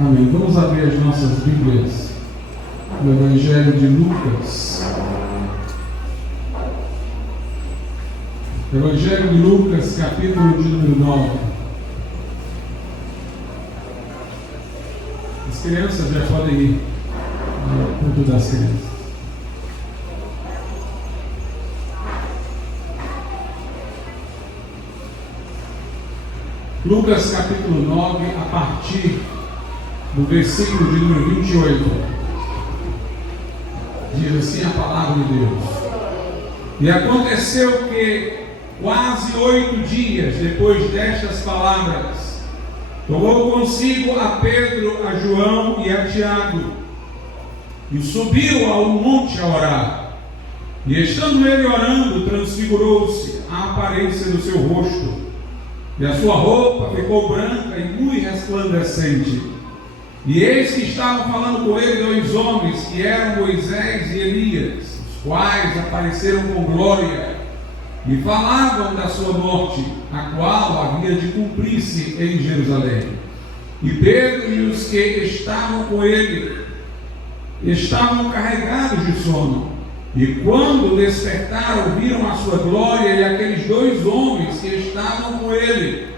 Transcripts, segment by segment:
Amém. Vamos abrir as nossas Bíblias no Evangelho de Lucas. Evangelho de Lucas, capítulo de número 9. As crianças já podem ir ao culto das crianças. Lucas capítulo 9, a partir do versículo de número 28. Diz assim a palavra de Deus: E aconteceu que, quase 8 dias depois destas palavras, tomou consigo a Pedro, a João e a Tiago, e subiu ao monte a orar. E estando ele orando, transfigurou-se a aparência do seu rosto, e a sua roupa ficou branca e muito resplandecente. E eis que estavam falando com ele 2 homens, que eram Moisés e Elias, os quais apareceram com glória, e falavam da sua morte, a qual havia de cumprir-se em Jerusalém. E Pedro e os que estavam com ele estavam carregados de sono. E quando despertaram, viram a sua glória e aqueles 2 homens que estavam com ele.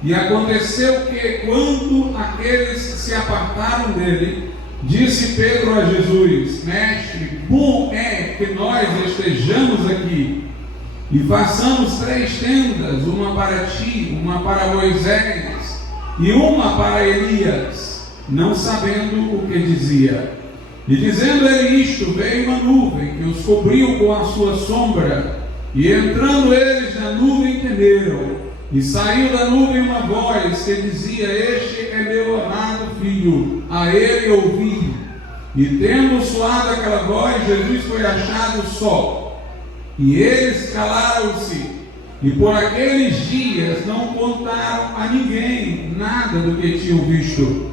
E aconteceu que, quando aqueles se apartaram dele, disse Pedro a Jesus: Mestre, bom é que nós estejamos aqui, e façamos 3 tendas, uma para ti, uma para Moisés, e uma para Elias, não sabendo o que dizia. E dizendo ele isto, veio uma nuvem que os cobriu com a sua sombra, e entrando eles na nuvem temeram. E saiu da nuvem uma voz que dizia: Este é meu amado filho, a ele ouvi. E tendo soado aquela voz, Jesus foi achado só. E eles calaram-se, e por aqueles dias não contaram a ninguém nada do que tinham visto.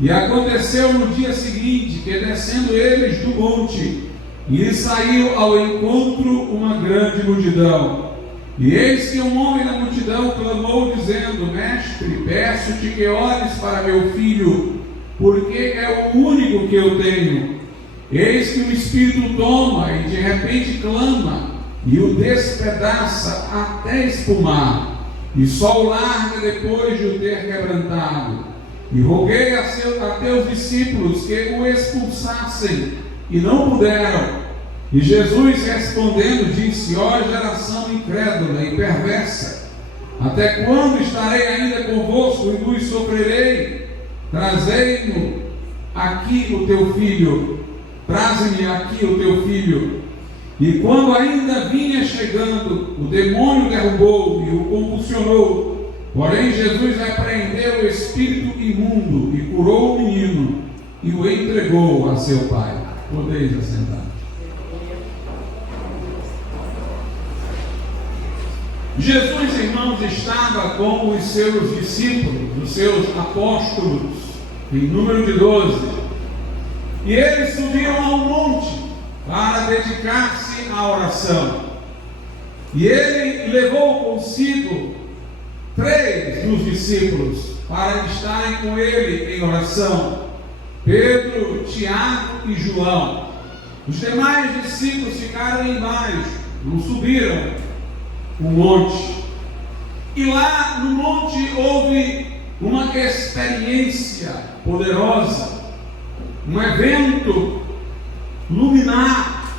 E aconteceu no dia seguinte, que descendo eles do monte, lhe saiu ao encontro uma grande multidão. E eis que um homem da multidão clamou, dizendo: Mestre, peço-te que olhes para meu filho, porque é o único que eu tenho. Eis que o espírito toma e de repente clama, e o despedaça até espumar, e só o larga depois de o ter quebrantado. E roguei a teus discípulos que o expulsassem, e não puderam. E Jesus respondendo disse: Ó geração incrédula e perversa, até quando estarei ainda convosco e vos sofrerei? Trazei-me aqui o teu filho. Traze-me aqui o teu filho. E quando ainda vinha chegando, o demônio derrubou e o convulsionou. Porém Jesus repreendeu o espírito imundo e curou o menino e o entregou a seu pai. Podeis assentar. Jesus, irmãos, estava com os seus discípulos, os seus apóstolos, em número de 12. E eles subiram ao monte para dedicar-se à oração. E ele levou consigo 3 dos discípulos para estarem com ele em oração: Pedro, Tiago e João. Os demais discípulos ficaram embaixo, não subiram o monte. E lá no monte houve uma experiência poderosa, um evento luminar.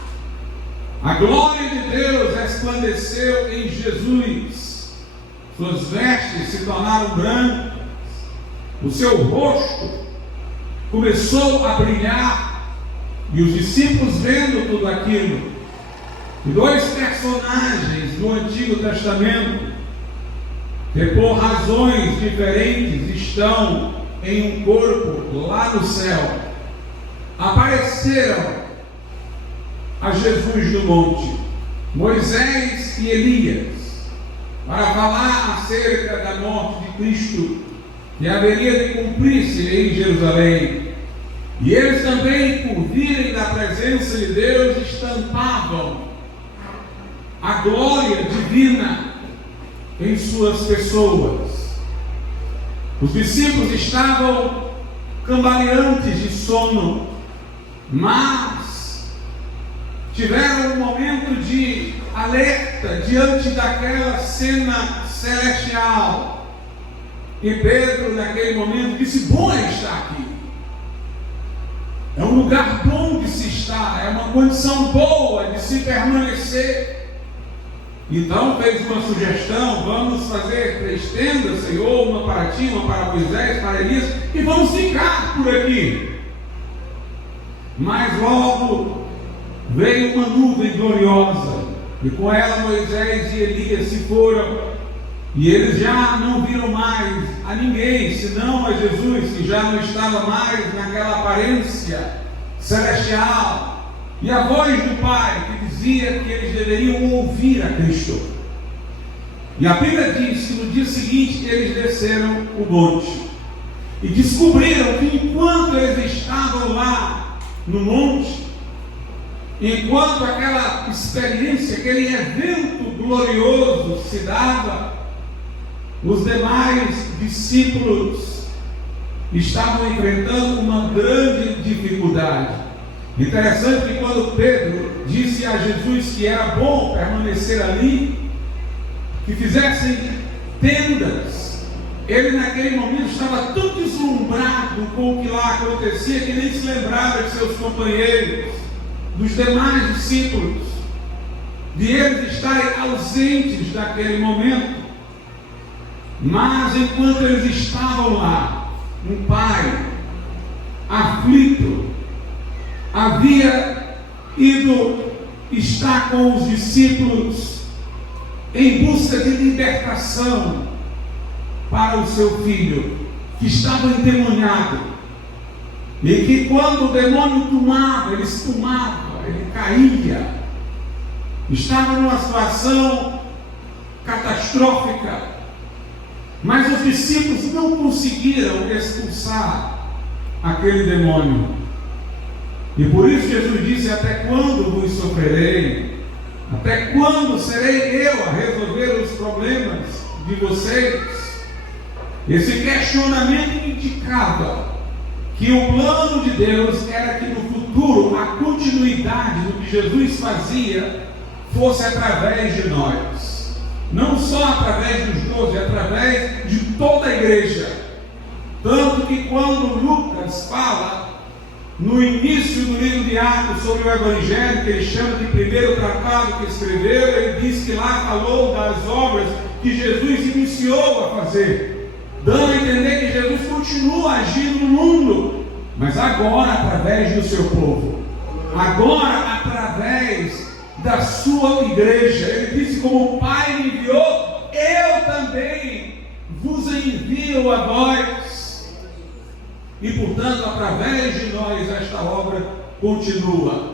A glória de Deus resplandeceu em Jesus. Suas vestes se tornaram brancas, o seu rosto começou a brilhar, e os discípulos, vendo tudo aquilo, e 2 personagens do Antigo Testamento, que por razões diferentes estão em um corpo lá no céu, apareceram a Jesus no monte: Moisés e Elias, para falar acerca da morte de Cristo, que haveria de cumprir-se em Jerusalém. E eles também, por virem da presença de Deus, estampavam a glória divina em suas pessoas. Os discípulos estavam cambaleantes de sono, mas tiveram um momento de alerta diante daquela cena celestial. E Pedro, naquele momento, disse: bom é estar aqui. É um lugar bom de se estar, é uma condição boa de se permanecer. Então fez uma sugestão: vamos fazer 3 tendas, Senhor, uma para ti, uma para Moisés, para Elias, e vamos ficar por aqui. Mas logo veio uma nuvem gloriosa, e com ela Moisés e Elias se foram, e eles já não viram mais a ninguém, senão a Jesus, que já não estava mais naquela aparência celestial. E a voz do Pai que dizia que eles deveriam ouvir a Cristo. E a Bíblia diz que no dia seguinte eles desceram o monte e descobriram que enquanto eles estavam lá no monte, enquanto aquela experiência, aquele evento glorioso se dava, os demais discípulos estavam enfrentando uma grande dificuldade. Interessante que quando Pedro disse a Jesus que era bom permanecer ali, que fizessem tendas, ele naquele momento estava tão deslumbrado com o que lá acontecia que nem se lembrava de seus companheiros, dos demais discípulos, de eles estarem ausentes daquele momento. Mas enquanto eles estavam lá, um pai aflito havia ido estar com os discípulos em busca de libertação para o seu filho, que estava endemoniado, e que quando o demônio tomava, ele espumava, ele caía, estava numa situação catastrófica. Mas os discípulos não conseguiram expulsar aquele demônio. E por isso Jesus disse: até quando vos sofrerei? Até quando serei eu a resolver os problemas de vocês? Esse questionamento indicava que o plano de Deus era que no futuro a continuidade do que Jesus fazia fosse através de nós. Não só através dos 12, através de toda a igreja. Tanto que quando Lucas fala no início do livro de Atos sobre o Evangelho, que ele chama de primeiro tratado que escreveu, ele diz que lá falou das obras que Jesus iniciou a fazer, dando a entender que Jesus continua agindo no mundo, mas agora através do seu povo, agora através da sua igreja. Ele disse: como o Pai me enviou, eu também vos envio a vós. E portanto, através de nós, esta obra continua.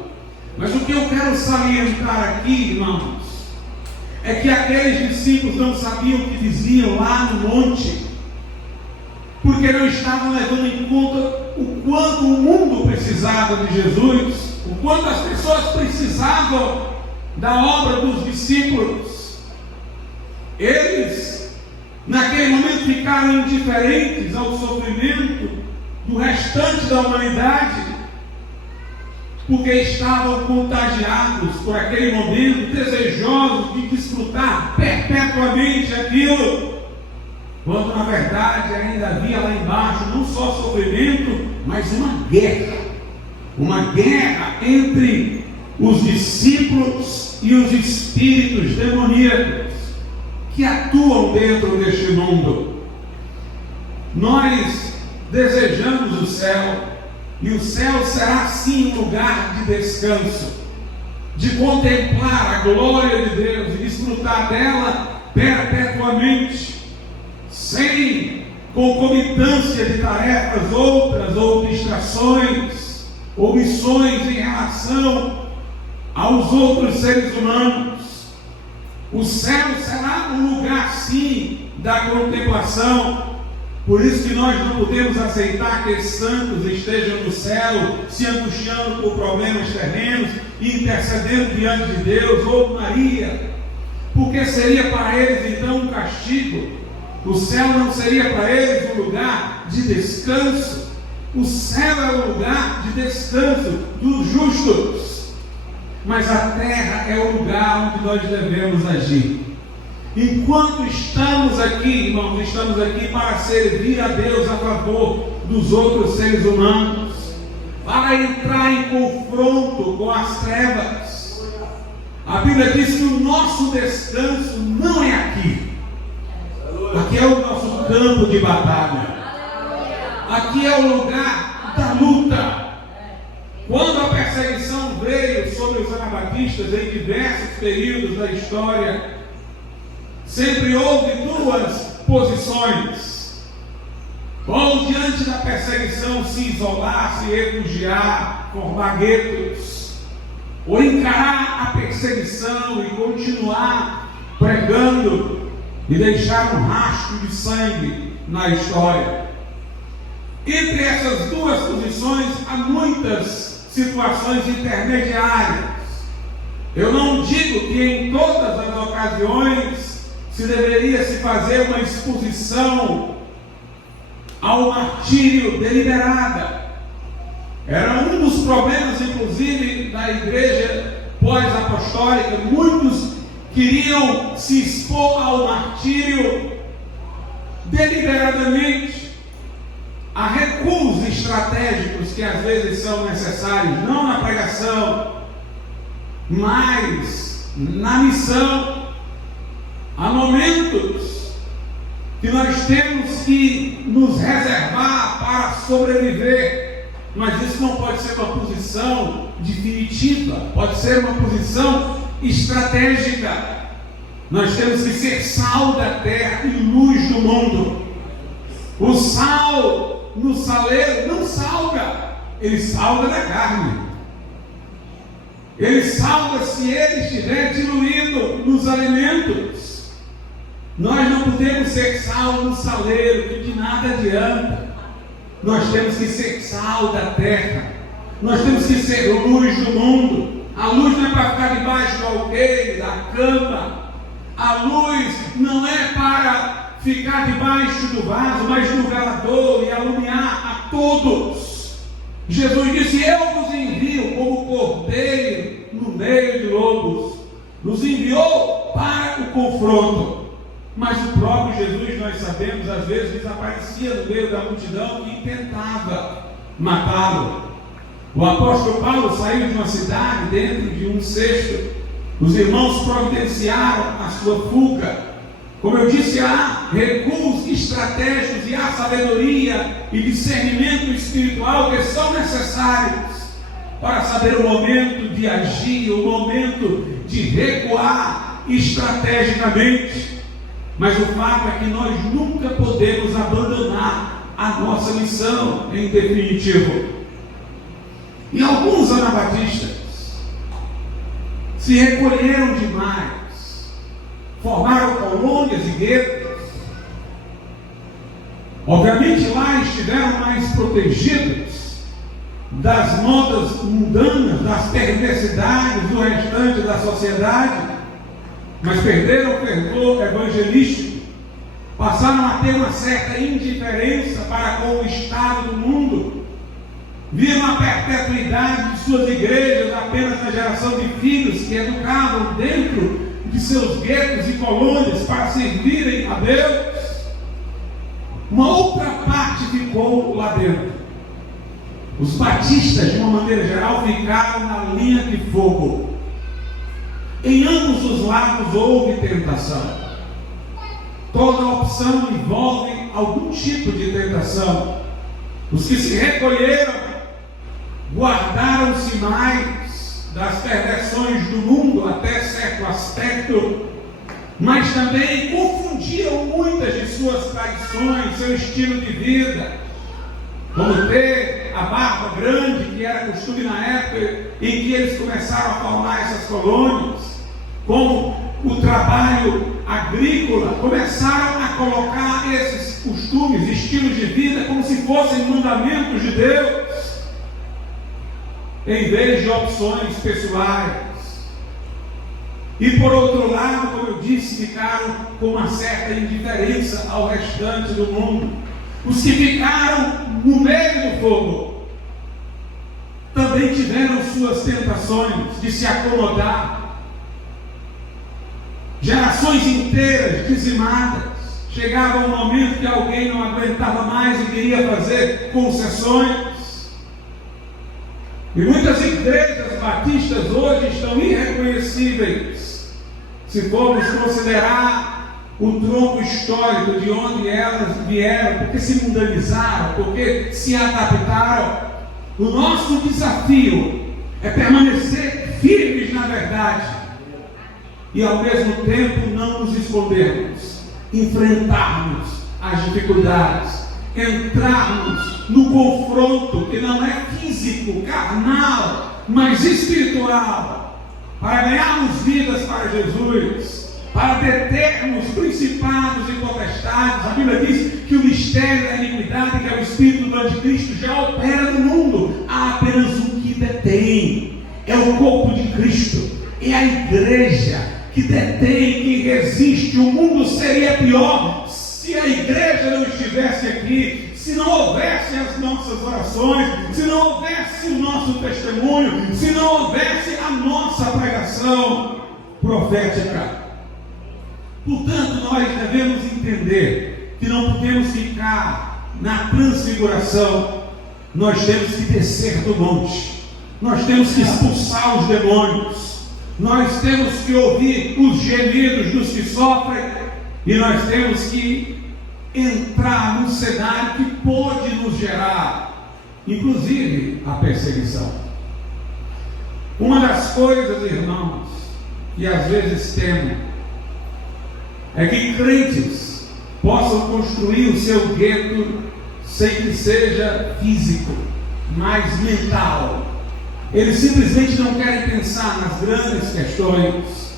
Mas o que eu quero salientar aqui, irmãos, é que aqueles discípulos não sabiam o que diziam lá no monte, porque não estavam levando em conta o quanto o mundo precisava de Jesus, o quanto as pessoas precisavam da obra dos discípulos. Eles, naquele momento, ficaram indiferentes ao sofrimento do restante da humanidade, porque estavam contagiados por aquele momento, desejosos de desfrutar perpetuamente aquilo, quando na verdade ainda havia lá embaixo não só sofrimento, mas uma guerra entre os discípulos e os espíritos demoníacos que atuam dentro deste mundo. Nós desejamos o céu, e o céu será sim um lugar de descanso, de contemplar a glória de Deus e desfrutar dela perpetuamente, sem concomitância de tarefas outras ou distrações ou missões em relação aos outros seres humanos. O céu será um lugar sim da contemplação. Por isso que nós não podemos aceitar que os santos estejam no céu se angustiando por problemas terrenos e intercedendo diante de Deus, ou Maria, porque seria para eles então um castigo. O céu não seria para eles um lugar de descanso. O céu é o lugar de descanso dos justos, mas a terra é o lugar onde nós devemos agir. Enquanto estamos aqui, irmãos, estamos aqui para servir a Deus a favor dos outros seres humanos, para entrar em confronto com as trevas. A Bíblia diz que o nosso descanso não é aqui. Aqui é o nosso campo de batalha. Aqui é o lugar da luta. Quando a perseguição veio sobre os anabatistas em diversos períodos da história, sempre houve duas posições: ou diante da perseguição se isolar, se refugiar, formar guetos, ou encarar a perseguição e continuar pregando e deixar um rastro de sangue na história. Entre essas duas posições há muitas situações intermediárias. Eu não digo que em todas as ocasiões se deveria se fazer uma exposição ao martírio deliberada. Era um dos problemas, inclusive, da igreja pós-apostólica. Muitos queriam se expor ao martírio deliberadamente. Há recursos estratégicos que às vezes são necessários, não na pregação, mas na missão. Há momentos que nós temos que nos reservar para sobreviver, mas isso não pode ser uma posição definitiva, pode ser uma posição estratégica. Nós temos que ser sal da terra e luz do mundo. O sal no saleiro não salga, ele salga na carne. Ele salga se ele estiver diluído nos alimentos. Nós não podemos ser sal no saleiro, que de nada adianta. Nós temos que ser sal da terra. Nós temos que ser luz do mundo. A luz não é para ficar debaixo do alqueire, da cama. A luz não é para ficar debaixo do vaso, mas no velador e alumiar a todos. Jesus disse: eu vos envio como cordeiro no meio de lobos. Nos enviou para o confronto. Mas o próprio Jesus, nós sabemos, às vezes desaparecia no meio da multidão e tentava matá-lo. O apóstolo Paulo saiu de uma cidade dentro de um cesto. Os irmãos providenciaram a sua fuga. Como eu disse, há recursos estratégicos e há sabedoria e discernimento espiritual que são necessários para saber o momento de agir, o momento de recuar estrategicamente. Mas o fato é que nós nunca podemos abandonar a nossa missão em definitivo. E alguns anabatistas se recolheram demais, formaram colônias e guetos. Obviamente lá estiveram mais protegidos das modas mundanas, das perversidades do restante da sociedade, mas perderam o fervor evangelístico, passaram a ter uma certa indiferença para com o estado do mundo, viram a perpetuidade de suas igrejas apenas na geração de filhos que educavam dentro de seus guetos e colônias para servirem a Deus. Uma outra parte ficou lá dentro. Os batistas, de uma maneira geral, ficaram na linha de fogo. Em ambos os lados houve tentação. Toda opção envolve algum tipo de tentação. Os que se recolheram guardaram-se mais das perversões do mundo até certo aspecto, mas também confundiam muitas de suas tradições, seu estilo de vida, como ter a barba grande, que era costume na época em que eles começaram a formar essas colônias, como o trabalho agrícola. Começaram a colocar esses costumes, estilos de vida, como se fossem mandamentos de Deus, em vez de opções pessoais. E por outro lado, como eu disse, ficaram com uma certa indiferença ao restante do mundo. Os que ficaram no meio do fogo também tiveram suas tentações de se acomodar. Gerações inteiras dizimadas. Chegava um momento que alguém não aguentava mais e queria fazer concessões. E muitas igrejas batistas hoje estão irreconhecíveis, se formos considerar o tronco histórico de onde elas vieram, porque se mundanizaram, porque se adaptaram. O nosso desafio é permanecer firmes na verdade e ao mesmo tempo não nos escondermos, enfrentarmos as dificuldades, entrarmos no confronto que não é físico, carnal, mas espiritual, para ganharmos vidas para Jesus, para determos principados e potestades. A Bíblia diz que o mistério da iniquidade, que é o espírito do anticristo, já opera no mundo. Há apenas um que detém, é o corpo de Cristo, é a igreja que detém, que resiste. O mundo seria pior se a igreja não estivesse aqui, se não houvesse as nossas orações, se não houvesse o nosso testemunho, se não houvesse a nossa pregação profética. Portanto, nós devemos entender que não podemos ficar na transfiguração. Nós temos que descer do monte, nós temos que expulsar os demônios, nós temos que ouvir os gemidos dos que sofrem, e nós temos que entrar num cenário que pode nos gerar, inclusive, a perseguição. Uma das coisas, irmãos, que às vezes temos, é que crentes possam construir o seu gueto sem que seja físico, mas mental. Eles simplesmente não querem pensar nas grandes questões.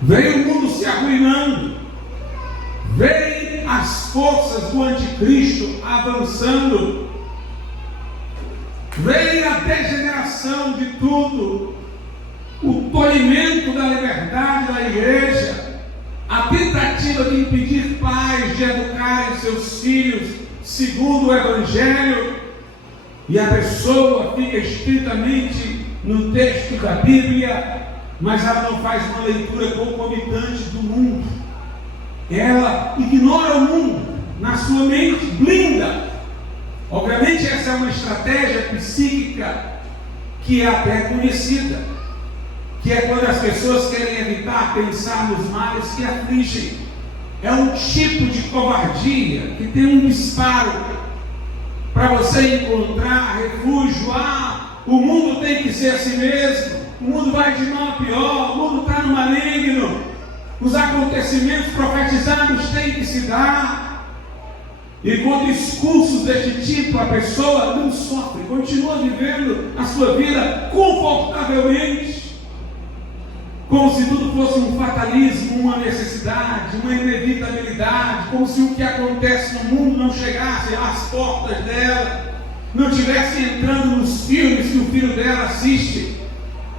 Vem o mundo se arruinando, vem as forças do anticristo avançando, vem a degeneração de tudo, o tolimento da liberdade da igreja, a tentativa de impedir pais de educarem seus filhos segundo o Evangelho, e a pessoa fica estritamente no texto da Bíblia, mas ela não faz uma leitura concomitante do mundo. Ela ignora o mundo, na sua mente blinda. Obviamente essa é uma estratégia psíquica que é até conhecida, que é quando as pessoas querem evitar pensar nos males que afligem. É um tipo de covardia que tem um disparo para você encontrar refúgio. O mundo tem que ser assim mesmo, o mundo vai de mal a pior, o mundo está no maligno, os acontecimentos profetizados têm que se dar. E com discursos deste tipo, a pessoa não sofre, continua vivendo a sua vida confortavelmente, como se tudo fosse um fatalismo, uma necessidade, uma inevitabilidade, como se o que acontece no mundo não chegasse às portas dela, não estivesse entrando nos filmes que o filho dela assiste,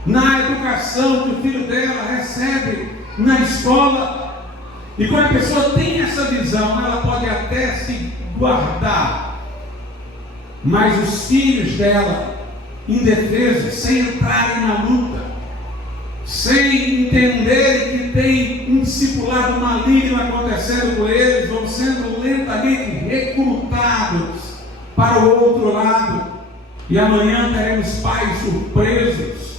na educação que o filho dela recebe na escola. E quando a pessoa tem essa visão, ela pode até se guardar, mas os filhos dela, indefesos, sem entrarem na luta, sem entenderem que tem um discipulado maligno acontecendo com eles, vão sendo lentamente recrutados para o outro lado. E amanhã teremos pais surpresos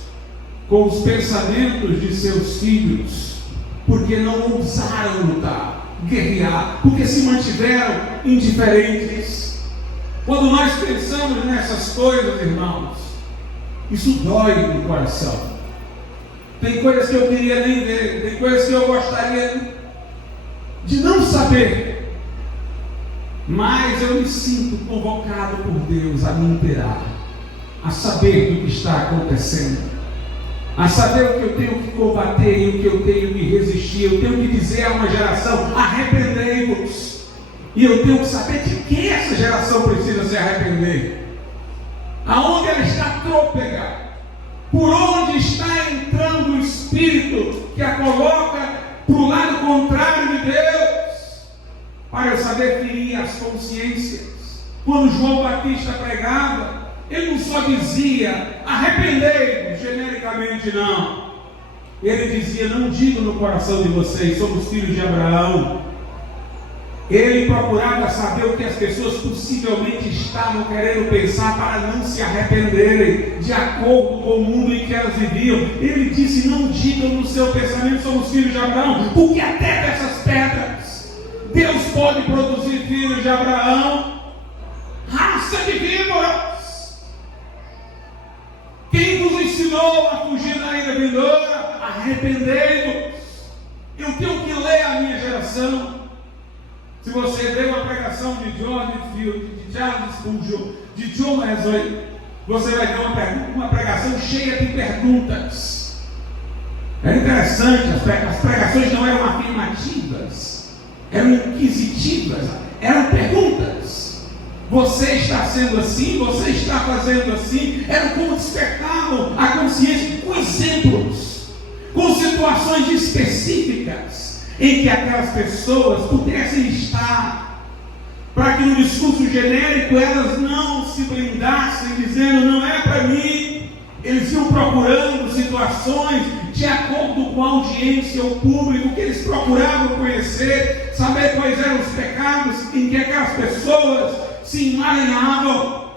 com os pensamentos de seus filhos, porque não ousaram lutar, guerrear, porque se mantiveram indiferentes. Quando nós pensamos nessas coisas, irmãos, isso dói no coração. Tem coisas que eu queria nem ver, tem coisas que eu gostaria de não saber, mas eu me sinto convocado por Deus a me inteirar, a saber do que está acontecendo, a saber o que eu tenho que combater e o que eu tenho que resistir. Eu tenho que dizer a uma geração: arrependei-vos. E eu tenho que saber de que essa geração precisa se arrepender, aonde ela está trôpega, por onde está entrando o Espírito que a coloca para o lado contrário de Deus, para eu saber ferir as consciências. quando João Batista pregava, ele não só dizia arrependei-vos genericamente, não. Ele dizia, não digo no coração de vocês, somos filhos de Abraão. Ele procurava saber o que as pessoas possivelmente estavam querendo pensar para não se arrependerem, de acordo com o mundo em que elas viviam. Ele disse, não digam no seu pensamento, somos filhos de Abraão, porque até dessas pedras, Deus pode produzir filhos de Abraão, raça de víboras. Quem vos ensinou a fugir da ira vindoura? Arrependei-vos. Eu tenho que ler a minha geração. Se você vê uma pregação de John Whitfield, de Charles Spurgeon, de John Wesley, você vai ver uma pregação cheia de perguntas. É interessante, as pregações não eram afirmativas, eram inquisitivas, eram perguntas. Você está sendo assim? Você está fazendo assim? Eram como despertavam a consciência com exemplos, com situações específicas, em que aquelas pessoas pudessem estar, para que no discurso genérico elas não se blindassem, dizendo, não é para mim. Eles iam procurando situações de acordo com a audiência, o público, que eles procuravam conhecer, saber quais eram os pecados em que aquelas pessoas se emaranhavam.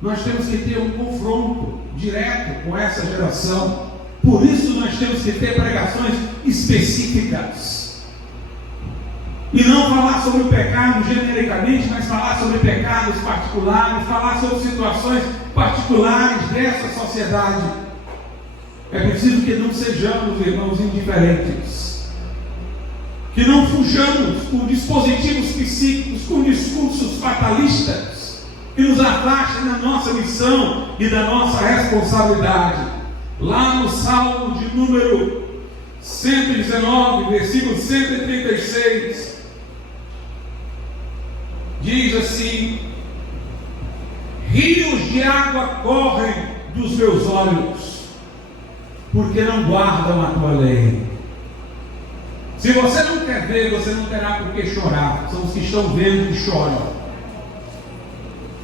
Nós temos que ter um confronto direto com essa geração. Por isso nós temos que ter pregações específicas. E não falar sobre o pecado genericamente, mas falar sobre pecados particulares, falar sobre situações particulares dessa sociedade. É preciso que não sejamos, irmãos, indiferentes. Que não fujamos por dispositivos psíquicos, com discursos fatalistas, que nos afastem da nossa missão e da nossa responsabilidade. Lá no Salmo de número 119, versículo 136, diz assim: rios de água correm dos meus olhos, porque não guardam a tua lei. Se você não quer ver, você não terá por que chorar. São os que estão vendo que choram.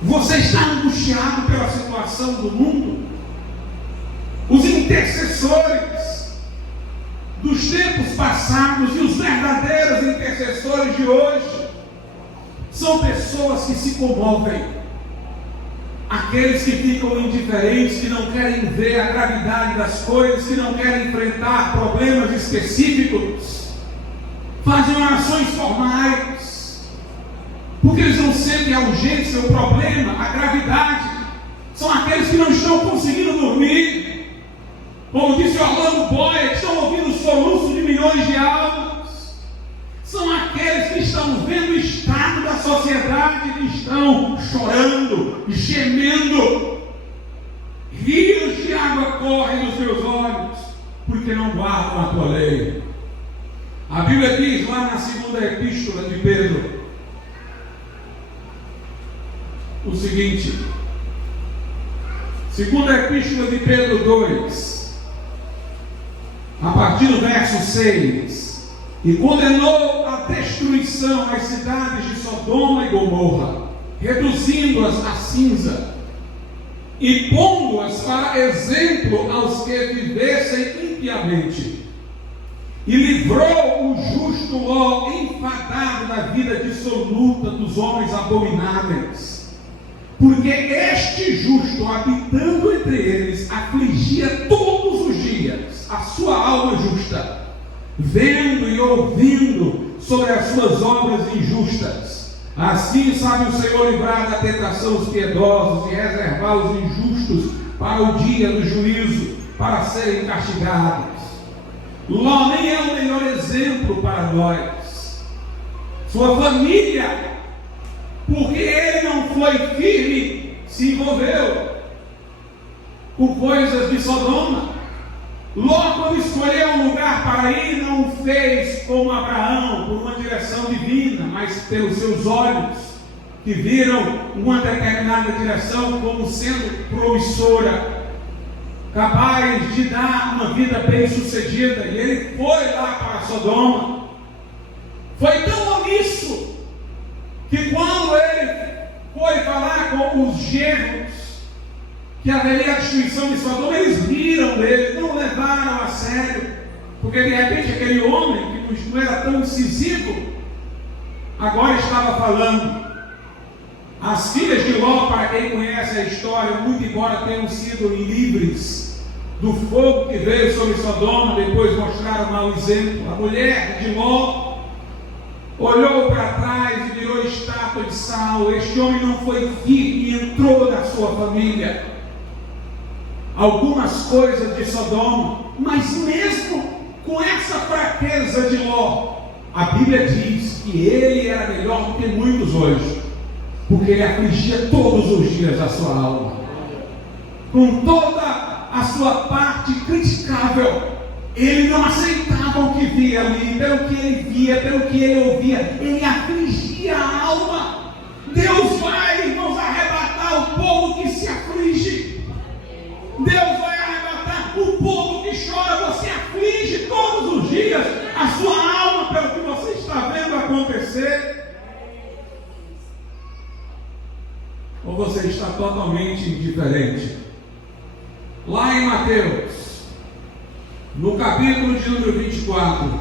Você está angustiado pela situação do mundo? Os intercessores dos tempos passados e os verdadeiros intercessores de hoje são pessoas que se comovem. Aqueles que ficam indiferentes, que não querem ver a gravidade das coisas, que não querem enfrentar problemas específicos, fazem orações formais, porque eles não sentem a urgência, o problema, a gravidade. São aqueles que não estão conseguindo dormir. Como disse Orlando Boyer, que estão ouvindo o soluço de milhões de almas. São aqueles que estão vendo o estado da sociedade e estão chorando, gemendo. Rios de água correm nos meus olhos, porque não guardam a tua lei. A Bíblia diz lá na segunda epístola de Pedro o seguinte, segunda epístola de Pedro 2, a partir do verso 6, e condenou a destruição as cidades de Sodoma e Gomorra, reduzindo-as a cinza, e pondo-as para exemplo aos que vivessem impiamente, e livrou o justo Ló, enfadado da vida dissoluta dos homens abomináveis, porque este justo, habitando entre eles, afligia todos os dias a sua alma justa, vendo e ouvindo sobre as suas obras injustas. Assim sabe o Senhor livrar da tentação os piedosos e reservar os injustos para o dia do juízo, para serem castigados. Ló nem é o melhor exemplo para nós. Sua família, porque ele não foi firme, se envolveu com coisas de Sodoma. Ló, quando escolheu um lugar para ir, não fez como Abraão, por uma direção divina, mas pelos seus olhos, que viram uma determinada direção como sendo promissora, capaz de dar uma vida bem sucedida. E ele foi lá para Sodoma. Foi tão omisso que quando ele foi falar com os genros que haveria a destruição de Sodoma, eles riram dele, não levaram a sério, porque de repente aquele homem que não era tão incisivo, agora estava falando. As filhas de Ló, para quem conhece a história, muito embora tenham sido livres do fogo que veio sobre Sodoma, depois mostraram mau exemplo. A mulher de Ló olhou para trás e virou estátua de sal. Este homem não foi firme e entrou na sua família. Algumas coisas de Sodoma, mas mesmo com essa fraqueza de Ló, a Bíblia diz que ele era melhor do que muitos hoje, porque ele afligia todos os dias a sua alma, com toda a sua parte criticável. Ele não aceitava o que via ali, pelo que ele via, pelo que ele ouvia, ele afligia a alma. Deus vai, irmãos, arrebatar o povo que se aflige. Deus vai arrebatar o povo que chora. Você aflige todos os dias a sua alma pelo que você está vendo acontecer. Ou você está totalmente indiferente? Lá em Mateus, no capítulo de número 24,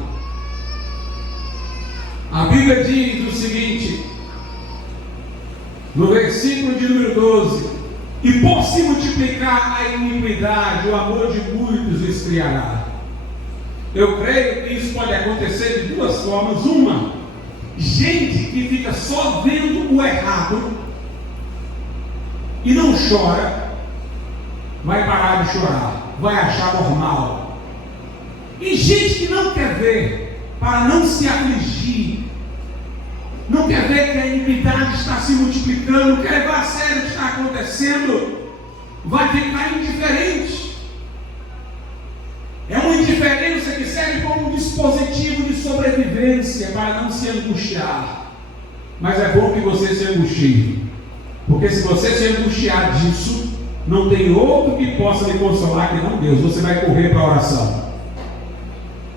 a Bíblia diz o seguinte, no versículo de número 12: e por se multiplicar a iniquidade, o amor de muitos esfriará. Eu creio que isso pode acontecer de duas formas. Uma, gente que fica só vendo o errado e não chora, vai parar de chorar, vai achar normal. E gente que não quer ver, para não se afligir, não quer ver que a iniquidade está se multiplicando, quer levar a sério o que está acontecendo, vai ficar indiferente. É uma indiferença que serve como um dispositivo de sobrevivência para não se angustiar. Mas é bom que você se angustie, porque se você se angustiar disso, não tem outro que possa lhe consolar que não Deus. Você vai correr para a oração.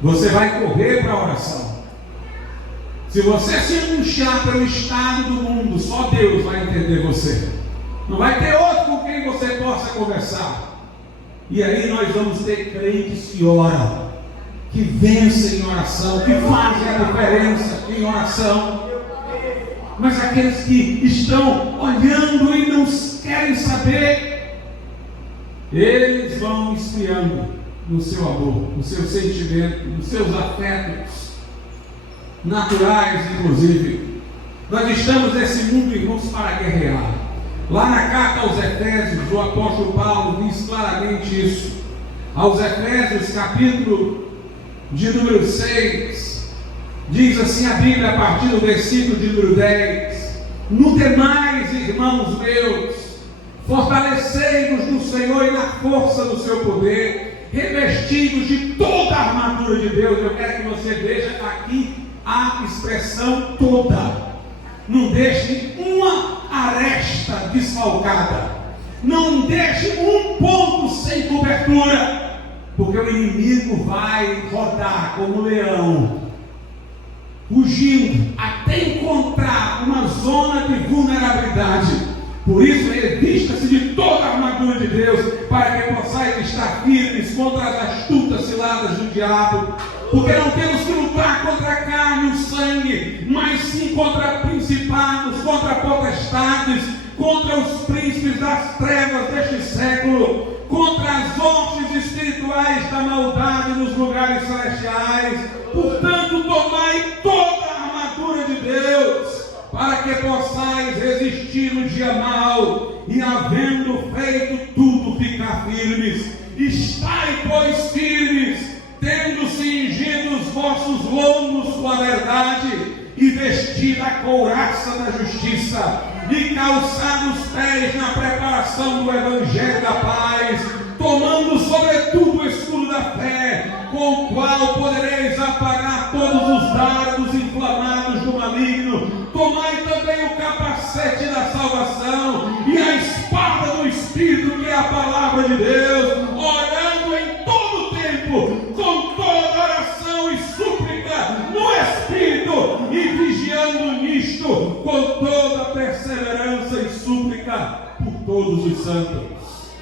Você vai correr para a oração. Se você se angustiar pelo estado do mundo, só Deus vai entender você. Não vai ter outro com quem você possa conversar. E aí nós vamos ter crentes que oram, que vencem em oração, que fazem a diferença em oração. Mas aqueles que estão olhando e não querem saber, eles vão esfriando no seu amor, no seu sentimento, nos seus afetos naturais, inclusive. Nós estamos nesse mundo, irmãos, para guerrear. Lá na carta aos Efésios, o apóstolo Paulo diz claramente isso. Aos Efésios, capítulo de número 6, diz assim a Bíblia, a partir do versículo de número 10: no demais, irmãos meus, fortalecei-vos no Senhor e na força do seu poder, revestidos de toda a armadura de Deus. Eu quero que você veja aqui a expressão toda. Não deixe uma aresta desfalcada, não deixe um ponto sem cobertura, porque o inimigo vai rodar como um leão, fugindo até encontrar uma zona de vulnerabilidade. Por isso, revista-se de toda a armadura de Deus, para que possais estar firmes contra as astutas ciladas do diabo. Porque não temos que lutar contra a carne e o sangue, mas sim contra principados, contra potestades, contra os príncipes das trevas deste século, contra as hostes espirituais da maldade nos lugares celestiais. Portanto, tomai toda a armadura de Deus, para que possais resistir no dia mau, e havendo feito tudo, ficar firmes. Estai, pois, firmes, tendo cingido os vossos lombos com a verdade, e vestida a couraça da justiça, e calçado os pés na preparação do evangelho da paz, tomando sobretudo o escudo da fé, com o qual podereis apagar todos os dardos inflamados do maligno. Tomai também o capacete da salvação e a espada do Espírito, que é a palavra de Deus, orando em todo tempo, com toda oração e súplica no Espírito, e vigiando nisto com toda perseverança e feita por todos os santos.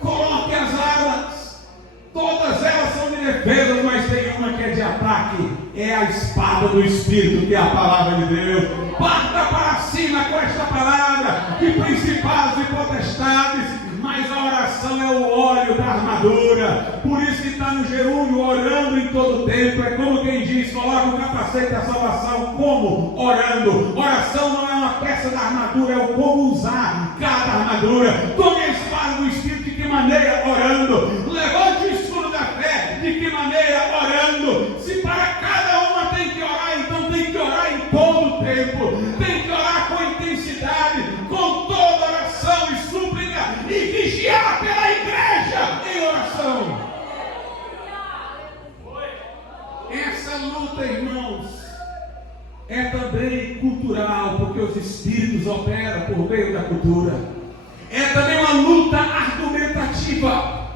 Coloque as armas, todas elas são de defesa, mas tem uma que é de ataque, é a espada do Espírito, que é a palavra de Deus. Parta para cima com esta palavra, de principados e potestades. Mas a oração é o óleo da armadura. Por isso que está no gerúndio, orando em todo tempo. É como quem diz, coloca o capacete da salvação. Como? Orando. Oração não é uma peça da armadura, é o como usar cada armadura. Tome a espada do Espírito. De que maneira? Orando. Levante o escudo da fé. De que maneira? Orando. Se para cada uma tem que orar, então tem que orar em todo o tempo. Tem que orar com intensidade, com toda oração e súplica. E vigiar pela igreja em oração. Essa luta, irmãos, é também cultural, porque os espíritos operam por meio da cultura. É também uma luta argumentativa.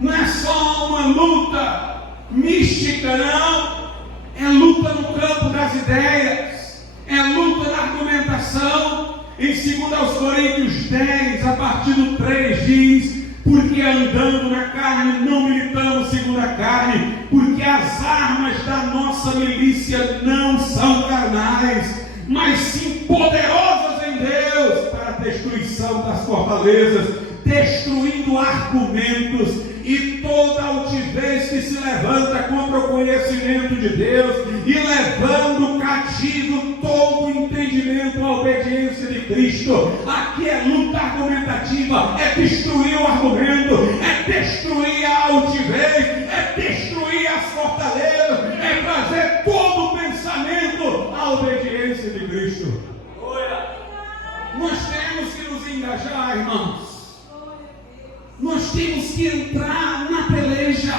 Não é só uma luta mística, não. É luta no campo das ideias. É luta na argumentação. Em 2 Coríntios 10, a partir do 3, diz: porque andando na carne não militamos segundo a carne, porque as armas da nossa milícia não são carnais, mas sim poderosas em Deus para a destruição das fortalezas, destruindo argumentos e toda altivez que se levanta contra o conhecimento de Deus, e levando cativo todo o entendimento à obediência de Cristo. Aqui é luta argumentativa, é destruir o argumento, é destruir a altivez, é destruir as fortalezas, é trazer todo o pensamento à obediência de Cristo. Nós temos que nos engajar, irmãos. Nós temos que entrar na peleja.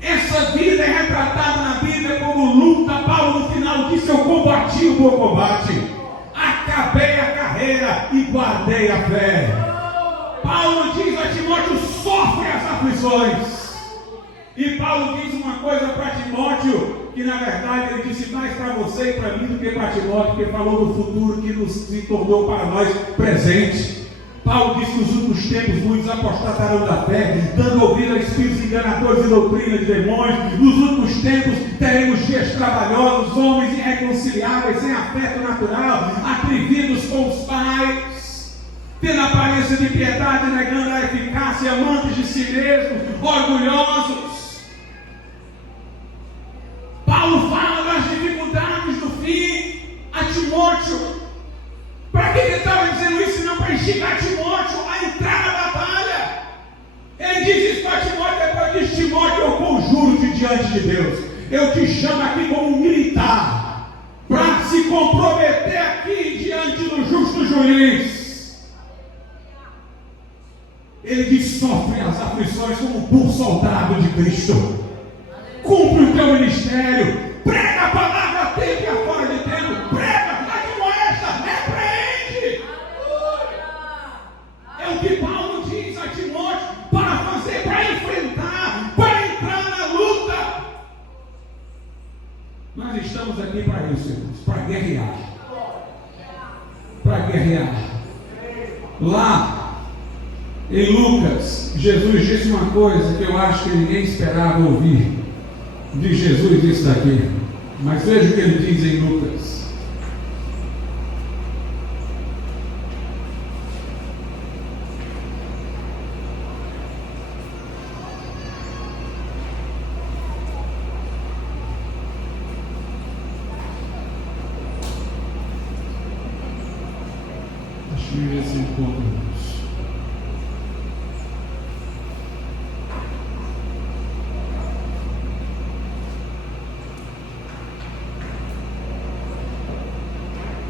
Essa vida é retratada na Bíblia como luta. Paulo no final disse: eu combati o bom combate, acabei a carreira e guardei a fé. Paulo diz a Timóteo: sofre as aflições. E Paulo diz uma coisa para Timóteo, que na verdade ele disse mais para você e para mim do que para Timóteo, que falou do futuro que nos se tornou para nós presente. Paulo diz que nos últimos tempos muitos apostatarão da fé, dando ouvido a espíritos enganadores e doutrina de demônios. Nos últimos tempos teremos dias trabalhosos, homens irreconciliáveis, sem afeto natural, atrevidos com os pais, tendo aparência de piedade, negando a eficácia, amantes de si mesmos, orgulhosos. Paulo fala das dificuldades do fim a Timóteo. Para que ele estava dizendo isso? Não para instigar Timóteo a entrar na batalha. Ele diz isso para Timóteo, depois diz: Timóteo, eu conjuro-te diante de Deus, eu te chamo aqui como um militar, para se comprometer aqui diante do justo juiz. Ele diz: sofre as aflições como um bom soldado de Cristo, cumpre o teu ministério, prega a palavra a tempo e a fora de tempo, prega. É o que Paulo diz a Timóteo para fazer, para enfrentar, para entrar na luta. Nós estamos aqui para isso, irmãos, para guerrear. Para guerrear. Lá em Lucas, Jesus disse uma coisa que eu acho que ninguém esperava ouvir de Jesus isso daqui. Mas veja o que ele diz em Lucas. Esse encontro.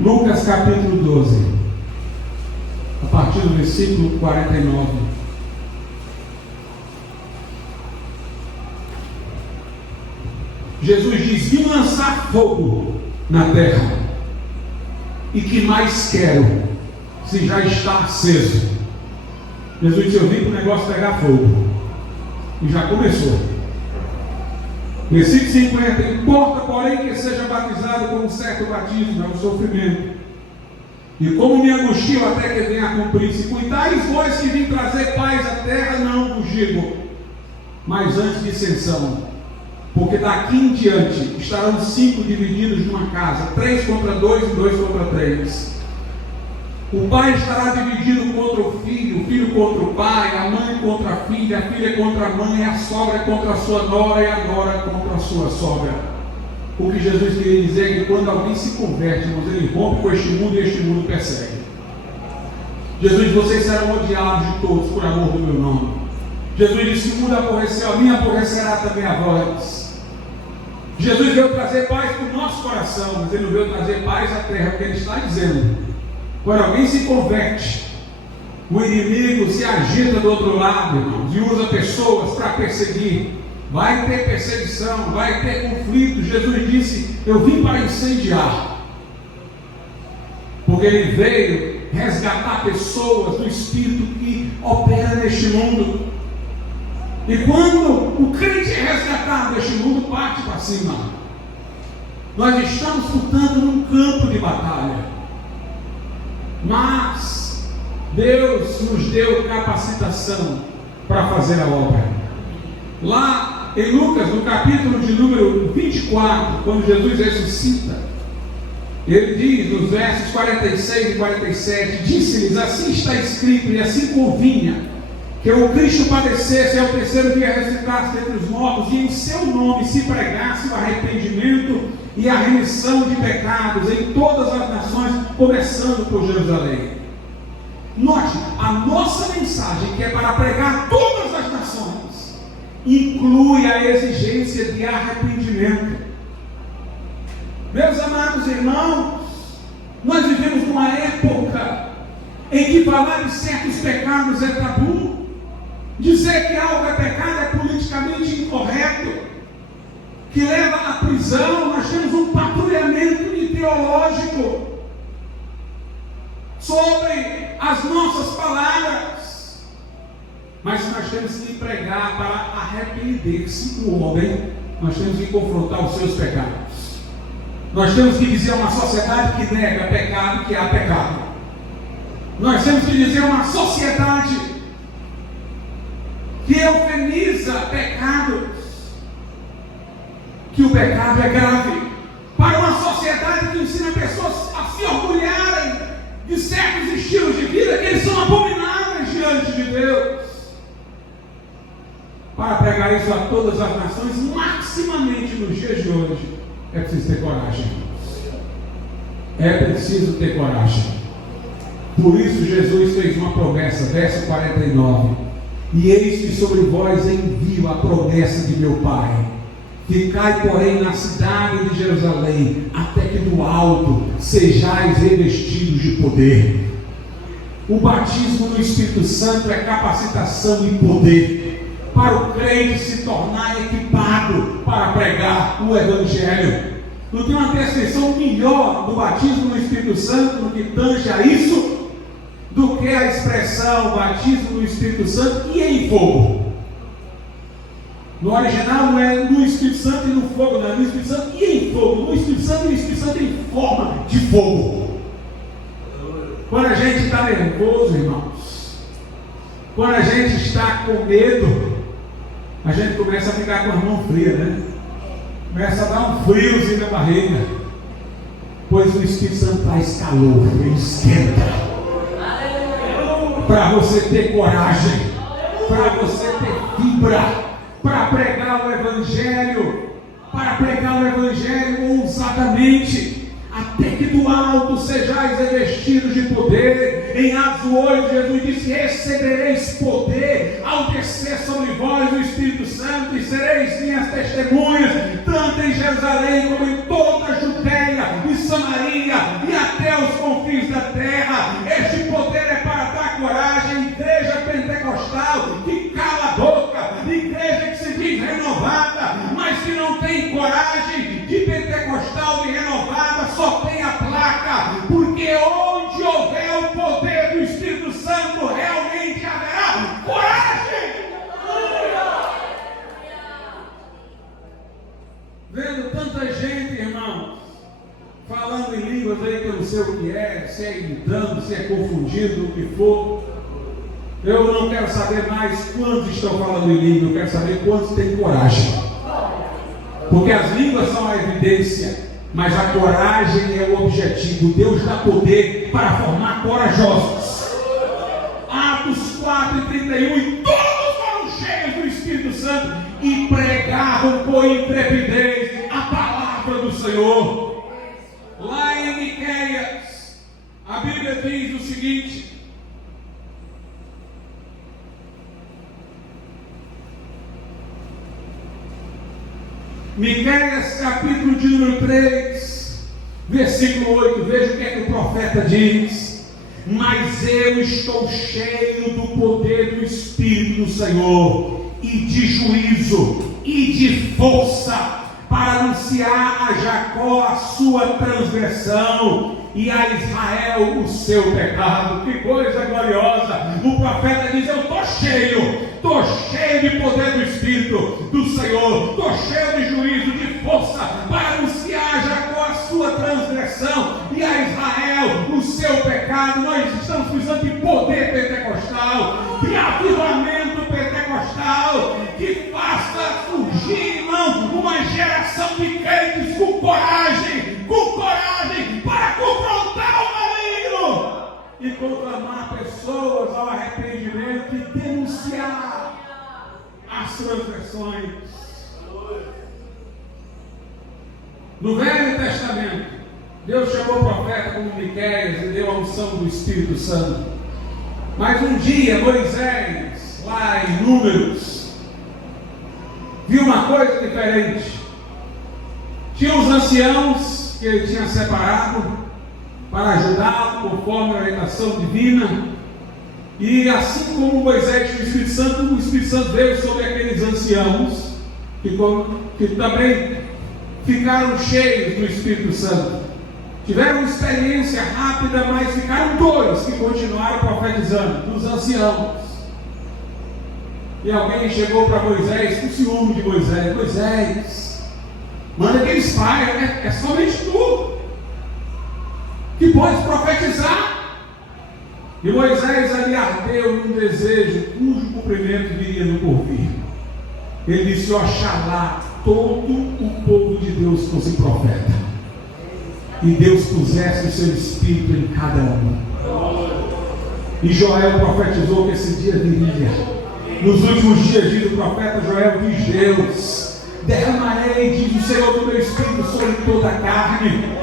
Lucas capítulo 12, a partir do versículo 49. Jesus diz: vim lançar fogo na terra, e que mais quero, se já está aceso. Jesus disse: eu vim para o negócio pegar fogo. E já começou. Versículo 50: importa, porém, que seja batizado com um certo batismo, é um sofrimento. E como me angustio até que venha a cumprir-se, cuidais vós que vim trazer paz à terra, não vos digo, mas antes dissensão. Porque daqui em diante estarão 5 divididos numa casa, 3 contra 2 e 2 contra 3. O pai estará dividido contra o filho contra o pai, a mãe contra a filha contra a mãe, a sogra contra a sua nora e a nora contra a sua sogra. O que Jesus queria dizer é que quando alguém se converte, irmãos, ele rompe com este mundo e este mundo persegue. Jesus diz: vocês serão odiados de todos por amor do meu nome. Jesus disse: se o mundo aborreceu a mim, aborrecerá também a vós. Jesus veio trazer paz para o nosso coração, mas ele não veio trazer paz à terra, porque ele está dizendo: quando alguém se converte, o inimigo se agita do outro lado, irmãos, e usa pessoas para perseguir. Vai ter perseguição, vai ter conflito. Jesus disse: eu vim para incendiar, porque ele veio resgatar pessoas do espírito que opera neste mundo. E quando o crente é resgatado deste mundo, parte para cima. Nós estamos lutando num campo de batalha, mas Deus nos deu capacitação para fazer a obra. Lá em Lucas, no capítulo de número 24, quando Jesus ressuscita, ele diz nos versos 46 e 47, disse-lhes: assim está escrito e assim convinha que o Cristo padecesse e ao terceiro dia ressuscitasse dentre os mortos, e em seu nome se pregasse o arrependimento e a remissão de pecados em todas as nações, começando por Jerusalém. Note, a nossa mensagem, que é para pregar todas as nações, inclui a exigência de arrependimento. Meus amados irmãos, nós vivemos numa época em que falar de certos pecados é tabu. Dizer que algo é pecado é politicamente incorreto, que leva à prisão. Nós temos um patrulhamento ideológico sobre as nossas palavras, mas nós temos que pregar para arrepender-se o homem. Nós temos que confrontar os seus pecados. Nós temos que dizer a uma sociedade que nega pecado que há pecado. Nós temos que dizer a uma sociedade que eufemiza pecados, que o pecado é grave. Para uma sociedade que ensina pessoas a se orgulharem de certos estilos de vida, que eles são abomináveis diante de Deus. Para pregar isso a todas as nações, maximamente nos dias de hoje, é preciso ter coragem. É preciso ter coragem. Por isso Jesus fez uma promessa, verso 49: e eis que sobre vós envio a promessa de meu Pai. Ficai, porém, na cidade de Jerusalém, até que do alto sejais revestidos de poder. O batismo no Espírito Santo é capacitação e poder para o crente se tornar equipado para pregar o Evangelho. Não tem uma descrição melhor do batismo no Espírito Santo no que tange a isso do que a expressão batismo no Espírito Santo e em fogo. No original não é no Espírito Santo e no fogo, não é no Espírito Santo e em fogo. No Espírito Santo e o Espírito Santo em forma de fogo. Quando a gente está nervoso, irmãos, quando a gente está com medo, a gente começa a ficar com as mãos frias, né? Começa a dar um friozinho na barriga, pois o Espírito Santo traz calor, ele esquenta. Para você ter coragem, para você ter fibra, para pregar o Evangelho, ousadamente, até que do alto sejais revestidos de poder. Em Atos 8, Jesus disse: recebereis poder ao descer sobre vós o Espírito Santo, e sereis minhas testemunhas, tanto em Jerusalém como em toda a Judeia e Samaria e até os confins da terra. Este poder é para dar coragem. Igreja pentecostal que cala a boca, igreja que se diz renovada, mas que não tem coragem de pentecostal e renovada, só tem a placa, porque onde houver o poder do Espírito Santo, realmente haverá coragem. Vendo tanta gente, irmãos, falando em línguas aí que eu não sei o que é, se é imitando, se é confundido, o que for. Eu não quero saber mais quantos estão falando em língua, eu quero saber quantos têm coragem. Porque as línguas são a evidência, mas a coragem é o objetivo. Deus dá poder para formar corajosos. Atos 4:31, e todos foram cheios do Espírito Santo e pregavam com intrepidez a palavra do Senhor. Lá em Miqueias, a Bíblia diz o seguinte: Miqueias, capítulo de número 3, versículo 8, veja o que é que o profeta diz: mas eu estou cheio do poder do Espírito do Senhor, e de juízo, e de força, para anunciar a Jacó a sua transgressão, e a Israel o seu pecado. Que coisa gloriosa! O profeta diz: eu estou cheio de poder do Espírito do Senhor, estou cheio de juízo, de força, para anunciar a Jacó a sua transgressão, e a Israel o seu pecado. Nós estamos precisando de poder pentecostal, de avivamento pentecostal, que faça surgir, irmão, uma geração de crentes com coragem para confrontar o maligno e conclamar pessoas ao arrependimento e denunciar as transgressões. No Velho Testamento, Deus chamou o profeta como Miqueias e deu a unção do Espírito Santo. Mas um dia Moisés, lá em Números, viu uma coisa diferente. Tinha os anciãos que ele tinha separado para ajudá-lo conforme a orientação divina. E assim como Moisés tinha o Espírito Santo veio sobre aqueles anciãos que também ficaram cheios do Espírito Santo. Tiveram uma experiência rápida, mas ficaram dois que continuaram profetizando, dos anciãos. E alguém chegou para Moisés com ciúme de Moisés: Moisés, manda que eles paiam, é somente tu que pode profetizar. E Moisés ali ardeu num desejo cujo cumprimento viria no porvir. Ele disse: oxalá todo o povo de Deus fosse profeta, e Deus pusesse o seu Espírito em cada um. E Joel profetizou que esse dia viria. Nos últimos dias, diz o profeta Joel, diz Deus: derramarei, diz o Senhor, do meu Espírito sobre toda a carne.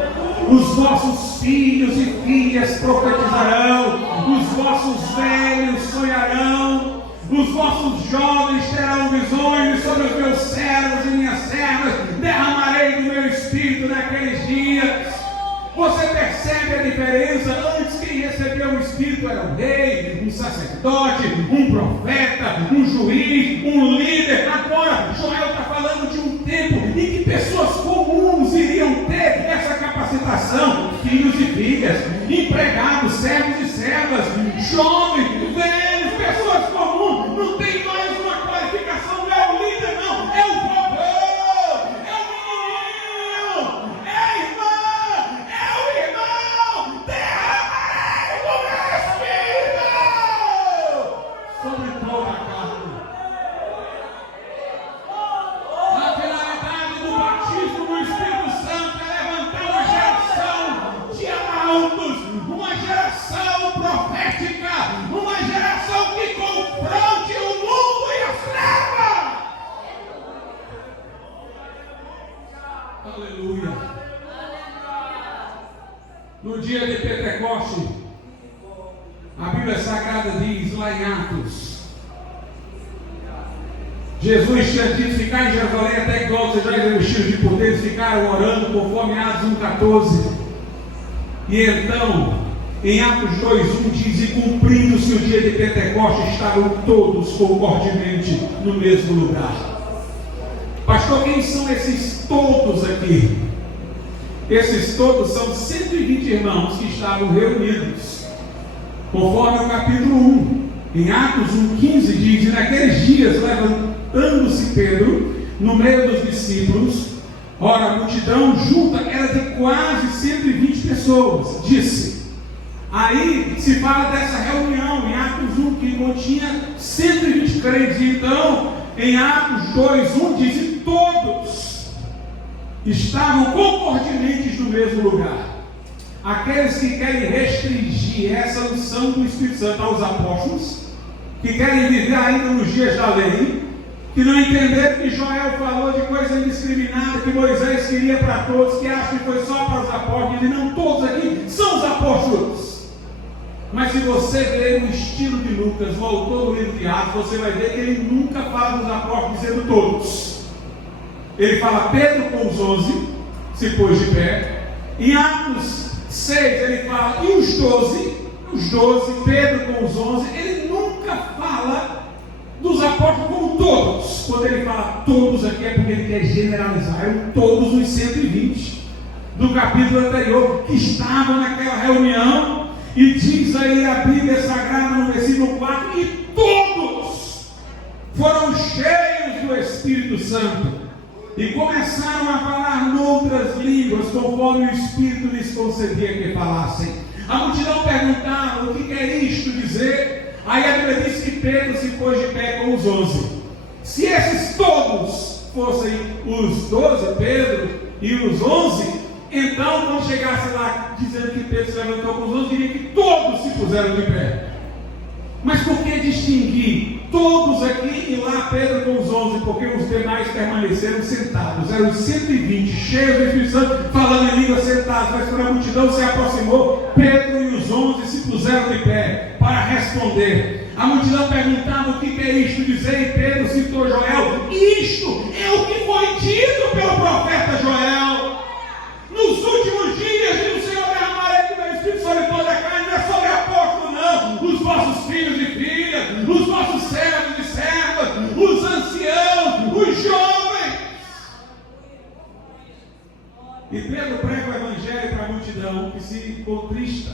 Os vossos filhos e filhas profetizarão, os vossos velhos sonharão, os vossos jovens terão visões, sobre os meus servos e minhas servas derramarei do meu Espírito naqueles dias. Você percebe a diferença? Antes quem recebeu o Espírito era um rei, um sacerdote, um profeta, um juiz, um líder. Agora Joel está falando de um tempo em que pessoas comuns iriam ter essa capacitação. Filhos e filhas, empregados, servos e servas, jovens, velhos, pessoas comuns. Não tem mais uma qualificação, não é o líder, não, é o povo, é o menino, é a irmã, é o irmão. Derramarei do meu Espírito sobre toda a carne. A finalidade do batismo no Espírito Santo é levantar uma geração de arautos, uma geração profética, uma geração que confronte o mundo e as trevas. Aleluia. No dia de Pentecoste, a Bíblia Sagrada diz lá em Atos, Jesus tinha dito: ficar em Jerusalém até que logo sejais revestidos de poder. Eles ficaram orando conforme Atos 1,14. E então, em Atos 2,1 diz: e cumprindo-se o dia de Pentecostes, estavam todos concordemente no mesmo lugar. Pastor, quem são esses todos aqui? Esses todos são 120 irmãos que estavam reunidos, conforme o capítulo 1. Em Atos 1,15 diz: e naqueles dias, levantando-se Pedro no meio dos discípulos, ora, a multidão junta era de quase 120 pessoas, disse: Aí se fala dessa reunião em Atos 1, que continha 120 crentes. Então, em Atos 2:1 diz: e todos estavam concordantes no mesmo lugar. Aqueles que querem restringir essa unção do Espírito Santo aos apóstolos, que querem viver ainda nos dias da lei, que não entenderam que Joel falou de coisa indiscriminada, que Moisés queria para todos, que acham que foi só para os apóstolos, e não, todos aqui são os apóstolos. Mas se você ler o estilo de Lucas, o autor do livro de Atos, você vai ver que ele nunca fala dos apóstolos dizendo todos. Ele fala Pedro com os 11, se pôs de pé. Em Atos 6 ele fala, e os 12, Pedro com os 11. Ele nunca fala dos apóstolos como todos. Quando ele fala todos aqui é porque ele quer generalizar. Eram todos os 120 do capítulo anterior que estavam naquela reunião. E diz aí a Bíblia Sagrada no versículo 4: e todos foram cheios do Espírito Santo e começaram a falar noutras línguas, conforme o Espírito lhes concedia que falassem. A multidão perguntava: o que quer isto dizer? Aí a Bíblia diz que Pedro se pôs de pé com os 11. Se esses todos fossem os 12, Pedro e os 11, então quando chegasse lá dizendo que Pedro se levantou com os 11, diria que todos se puseram de pé. Mas por que distinguir todos aqui e lá Pedro com os 11? Porque os demais permaneceram sentados. Eram 120 cheios do Espírito Santo, falando em língua sentados. Mas quando a multidão se aproximou, Pedro e os 11 se puseram de pé para responder. A multidão perguntava: o que é isto dizer? E Pedro citou Joel: isto é o que foi dito pelo profeta Joel. Nos últimos dias, diz o Senhor, derramarei do meu Espírito sobre toda a carne. Não é sobre apóstolo, não. Os vossos filhos e filhas, os vossos servos e servas, os anciãos, os jovens. E Pedro prega o evangelho para a multidão, que se contrista.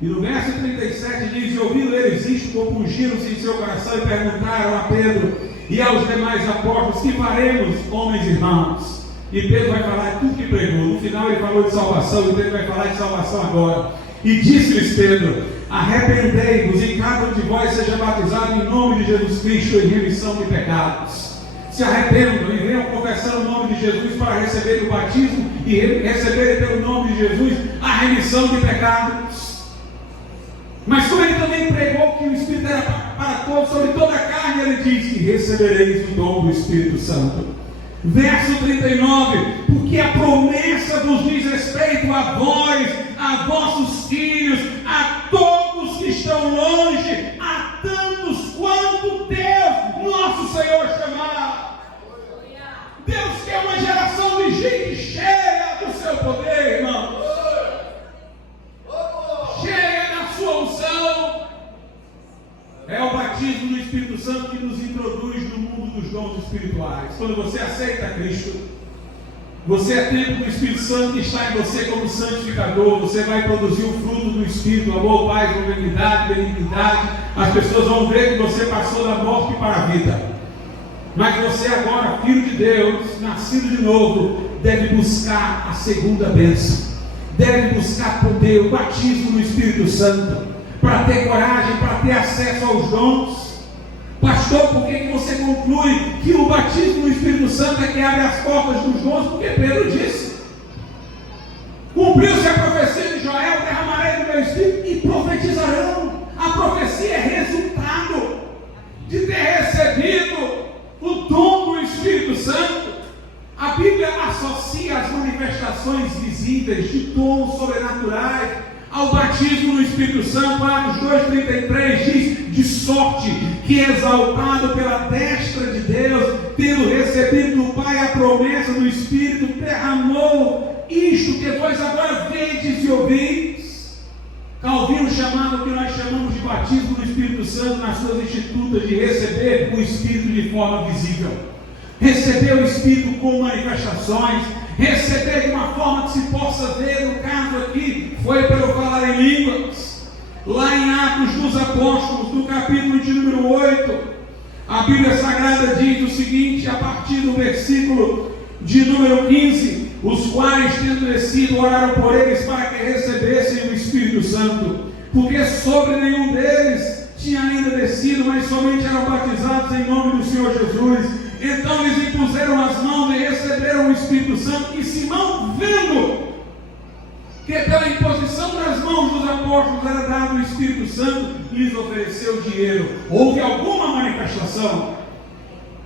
E no verso 37 diz: e ouvindo eles isto, compungiram-se em seu coração e perguntaram a Pedro e aos demais apóstolos: que faremos, homens e irmãos? E Pedro vai falar tudo que pregou. No final ele falou de salvação, e Pedro vai falar de salvação agora. E disse-lhes Pedro: arrependei-vos e cada um de vós seja batizado em nome de Jesus Cristo em remissão de pecados. Se arrependam e venham confessando o nome de Jesus para receber o batismo e receberem pelo nome de Jesus a remissão de pecados. Mas como ele também pregou que o Espírito era para todos, sobre toda a carne, ele diz que recebereis o dom do Espírito Santo. Verso 39: porque a promessa vos diz respeito a vós, a vossos filhos, a todos que estão longe, a tantos quanto Deus, nosso Senhor, chamar. Deus quer uma geração de gente cheia do seu poder, irmão, cheia da sua unção. É o batismo do Espírito Santo que nos introduz no mundo dos dons espirituais. Quando você aceita Cristo, você é templo do Espírito Santo que está em você como santificador. Você vai produzir o fruto do Espírito: amor, paz, benignidade, benignidade. As pessoas vão ver que você passou da morte para a vida. Mas você agora, filho de Deus, nascido de novo, deve buscar a segunda bênção. Deve buscar poder, o batismo no Espírito Santo, para ter coragem, para ter acesso aos dons. Pastor, por que você conclui que o batismo no Espírito Santo é que abre as portas dos dons? Porque Pedro disse: cumpriu-se a profecia de Joel, derramarei do meu Espírito e profetizarão. A profecia é resultado de ter recebido o dom do Espírito Santo. A Bíblia associa as manifestações visíveis de dons sobrenaturais ao batismo no Espírito Santo. Atos 2,33 diz: de sorte que, exaltado pela destra de Deus, tendo recebido do Pai a promessa do Espírito, derramou isto que vós agora vedes e ouvis. Calvino chamava o que nós chamamos de batismo no Espírito Santo nas suas institutas de receber o Espírito de forma visível, receber o Espírito com manifestações, receber de uma forma que se possa ver. No caso aqui foi pelo falar em línguas. Lá em Atos dos Apóstolos, no capítulo de número 8, a Bíblia Sagrada diz o seguinte, a partir do versículo de número 15: os quais, tendo descido, oraram por eles para que recebessem o Espírito Santo, porque sobre nenhum deles tinha ainda descido, mas somente eram batizados em nome do Senhor Jesus. Então eles impuseram as mãos e receberam o Espírito Santo. E Simão, vendo que pela imposição das mãos dos apóstolos era dado o Espírito Santo, lhes ofereceu dinheiro. Houve alguma manifestação?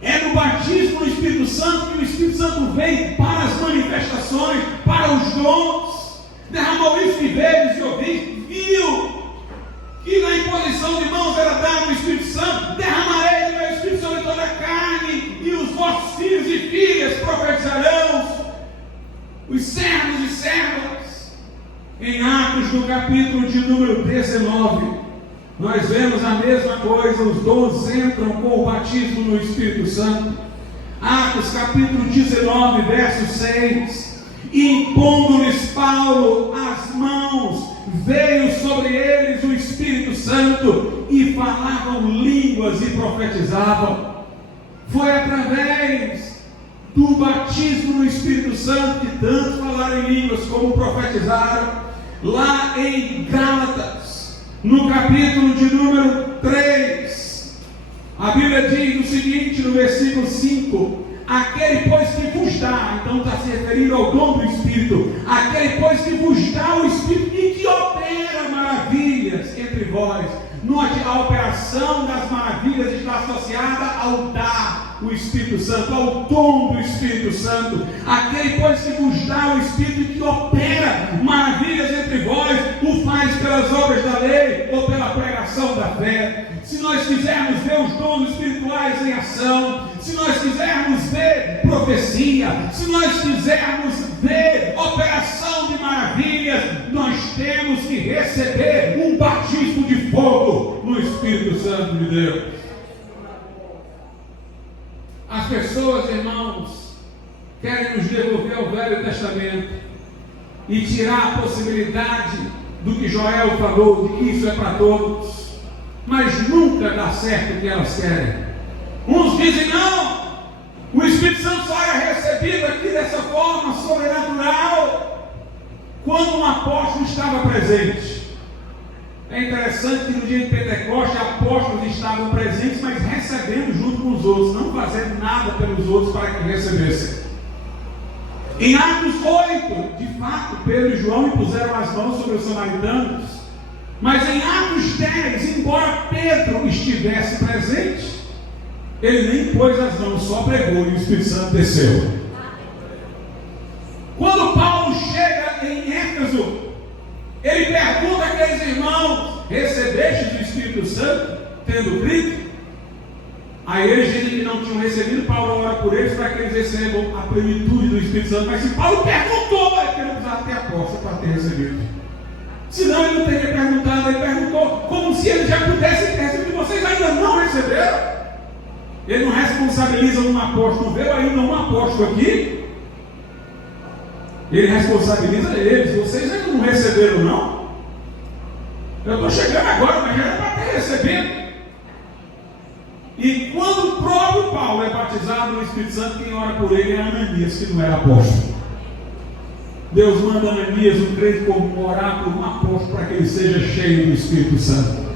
É no batismo do Espírito Santo que o Espírito Santo vem para as manifestações, para os dons. Derramou isso que vedes e ouvis, viu que na imposição de mãos era dado o Espírito Santo. Derramarei do meu Espírito sobre toda a carne, e os vossos filhos e filhas profetizarão, os servos e servas. Em Atos, no capítulo de número 19, nós vemos a mesma coisa, os dons entram com o batismo no Espírito Santo. Atos capítulo 19, verso 6. E impondo-lhes Paulo as mãos, veio sobre eles o Espírito Santo, e falavam línguas e profetizavam. Foi através do batismo no Espírito Santo que tanto falaram em línguas como profetizaram. Lá em Gálatas, no capítulo de número 3, a Bíblia diz o seguinte no versículo 5: aquele pois que vos dá, então está se referindo ao dom do Espírito, aquele pois que vos dá o Espírito e que opera maravilhas entre vós. Note, a operação das maravilhas está associada ao dar o Espírito Santo, ao dom do Espírito Santo. Aquele pois que vos dá o Espírito e que opera maravilhas entre vós, o faz pelas obras da lei ou pela pregação da fé. Se nós quisermos ver os dons espirituais em ação, se nós quisermos ver profecia, se nós quisermos ver operação de maravilhas, nós temos que receber um batismo de fogo no Espírito Santo de Deus. As pessoas, irmãos, querem nos devolver ao Velho Testamento e tirar a possibilidade do que Joel falou, de que isso é para todos, mas nunca dá certo o que elas querem. Uns dizem não, o Espírito Santo só é recebido aqui dessa forma sobrenatural quando um apóstolo estava presente. É interessante que no dia de Pentecostes apóstolos estavam presentes, mas recebendo junto com os outros, não fazendo nada pelos outros para que recebessem. Em Atos 8, de fato, Pedro e João impuseram as mãos sobre os samaritanos, mas em Atos 10, embora Pedro estivesse presente, ele nem pôs as mãos, só pregou e o Espírito Santo desceu. Quando Paulo chega em Éfeso, ele pergunta àqueles irmãos: recebeste do Espírito Santo, tendo crido? Aí eles dizem que não tinham recebido. Paulo ora por eles para que eles recebam a plenitude do Espírito Santo. Mas se Paulo perguntou, é porque ele não precisava ter aposta para ter recebido. Senão ele não teria perguntado. Ele perguntou como se ele já pudesse ter recebido. Vocês ainda não receberam? Ele não responsabiliza um apóstolo. Veio ainda um apóstolo aqui, ele responsabiliza eles. Vocês ainda não receberam, não? Eu estou chegando agora, mas já era para ter recebido. E quando o próprio Paulo é batizado no Espírito Santo, quem ora por ele é Ananias, que não era apóstolo. Deus manda Ananias, um crente comum, orar por um apóstolo para que ele seja cheio do Espírito Santo.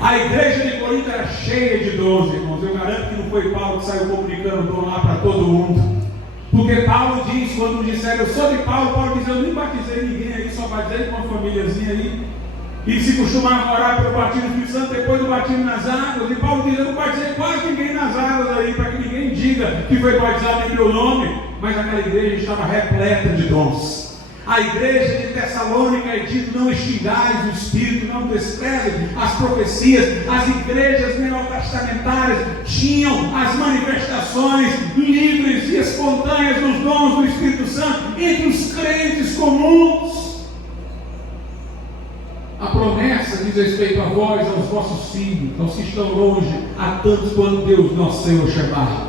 A igreja de Corinto era cheia de dons, irmãos. Eu garanto que não foi Paulo que saiu comunicando o dom lá para todo mundo. Porque Paulo diz, quando disseram eu sou de Paulo, Paulo diz: eu nem batizei ninguém aí, só batizei com uma famíliazinha aí. E se costumava orar pelo batismo do Espírito Santo depois do batismo nas águas. E Paulo diz: eu não batizei quase ninguém nas águas aí, para que ninguém diga que foi batizado em meu nome. Mas aquela igreja estava repleta de dons. A igreja de Tessalônica é dito: não extingais o Espírito, não desprezem as profecias. As igrejas neotestamentárias tinham as manifestações livres e espontâneas dos dons do Espírito Santo entre os crentes comuns. A promessa diz respeito a vós, aos vossos filhos, aos que estão longe, a tantos quanto Deus nosso Senhor chamar.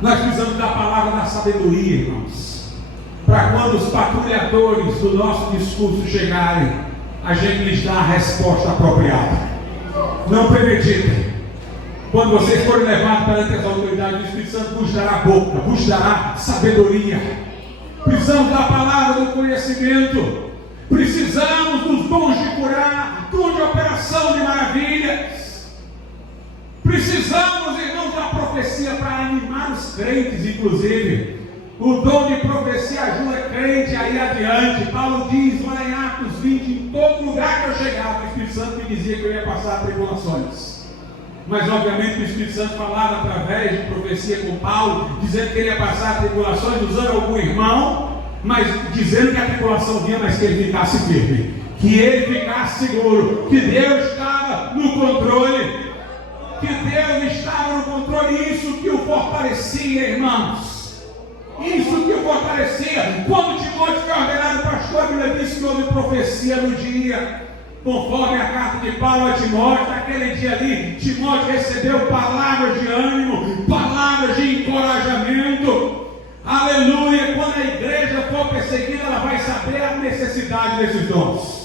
Nós precisamos da palavra da sabedoria, irmãos, para quando os patrulhadores do nosso discurso chegarem, a gente lhes dá a resposta apropriada. Não premeditem. Quando vocês forem levados perante as autoridades do Espírito Santo, vos dará boca, vos dará sabedoria. Precisamos da palavra do conhecimento. Precisamos dos dons de curar. Precisamos, irmãos, da profecia para animar os crentes, inclusive. O dom de profecia ajuda crente a ir adiante. Paulo diz lá em Atos 20, em todo lugar que eu chegava, o Espírito Santo me dizia que eu ia passar tribulações. Mas obviamente o Espírito Santo falava através de profecia com Paulo, dizendo que ele ia passar tribulações, usando algum irmão, mas dizendo que a tribulação vinha, mas que ele ficasse firme, que ele ficasse seguro, que Deus estava no controle, que Deus estava no controle. Isso que o fortalecia, irmãos. Isso que o fortalecia. Quando Timóteo foi ordenado pastor, a Bíblia diz que houve profecia no dia, conforme a carta de Paulo a Timóteo. Naquele dia ali, Timóteo recebeu palavras de ânimo, palavras de encorajamento. Aleluia! Quando a igreja for perseguida, ela vai saber a necessidade desses dons.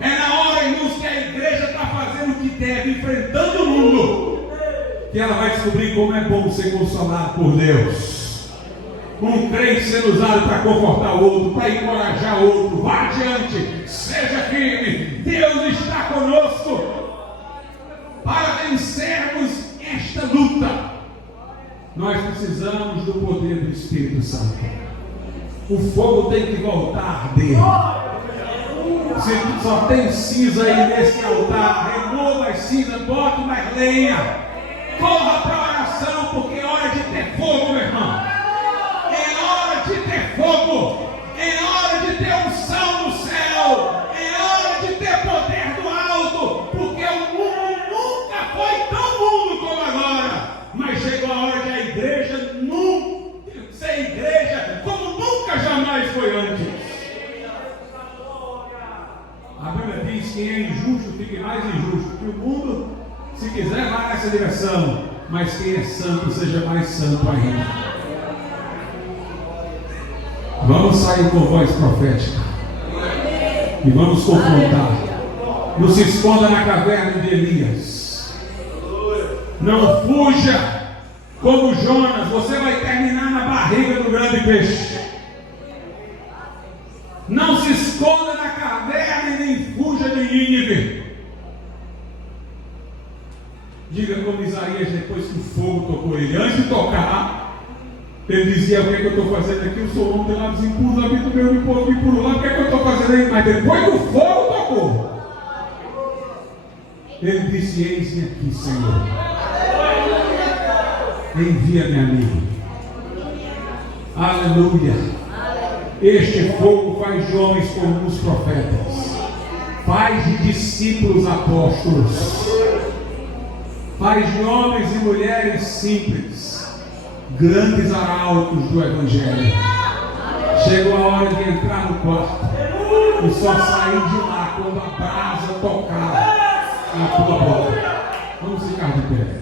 É na hora, irmãos, que a igreja está fazendo o que deve, enfrentando o mundo, que ela vai descobrir como é bom ser consolado por Deus. Um crente sendo usado para confortar o outro, para encorajar o outro. Vá adiante, seja firme. Deus está conosco para vencermos esta luta. Nós precisamos do poder do Espírito Santo. O fogo tem que voltar a arder. Se só tem cinza aí nesse altar, remova as cinzas, bota mais lenha. Corra para a oração, porque é hora de ter fogo, meu irmão. De ter fogo, é hora de ter unção no céu, é hora de ter poder do alto, porque o mundo nunca foi tão mundo como agora, mas chegou a hora de a igreja ser igreja como nunca jamais foi antes. A Bíblia diz que é injusto fique mais injusto, que o mundo, se quiser, vai nessa direção, mas quem é santo seja mais santo ainda. Vamos sair com voz profética e vamos confrontar. Não se esconda na caverna de Elias. Não fuja como Jonas. Você vai terminar na barriga do grande peixe. Não se esconda na caverna e nem fuja de Nínive. Diga como Isaías, depois que o fogo tocou ele. Antes de tocar, ele dizia: o que é que eu estou fazendo aqui? Eu sou homem, tem lá dos impulsos, a vida do meu povo me pulou lá, o que é que eu estou fazendo aí? Mas depois que o fogo tocou, ele disse: eis-me aqui, Senhor, envia-me a mim. Aleluia. Este fogo faz de homens como os profetas, faz de discípulos apóstolos, faz de homens e mulheres simples grandes arautos do Evangelho. Chegou a hora de entrar no quarto e só sair de lá quando a brasa tocar na tua boca. Vamos ficar de pé.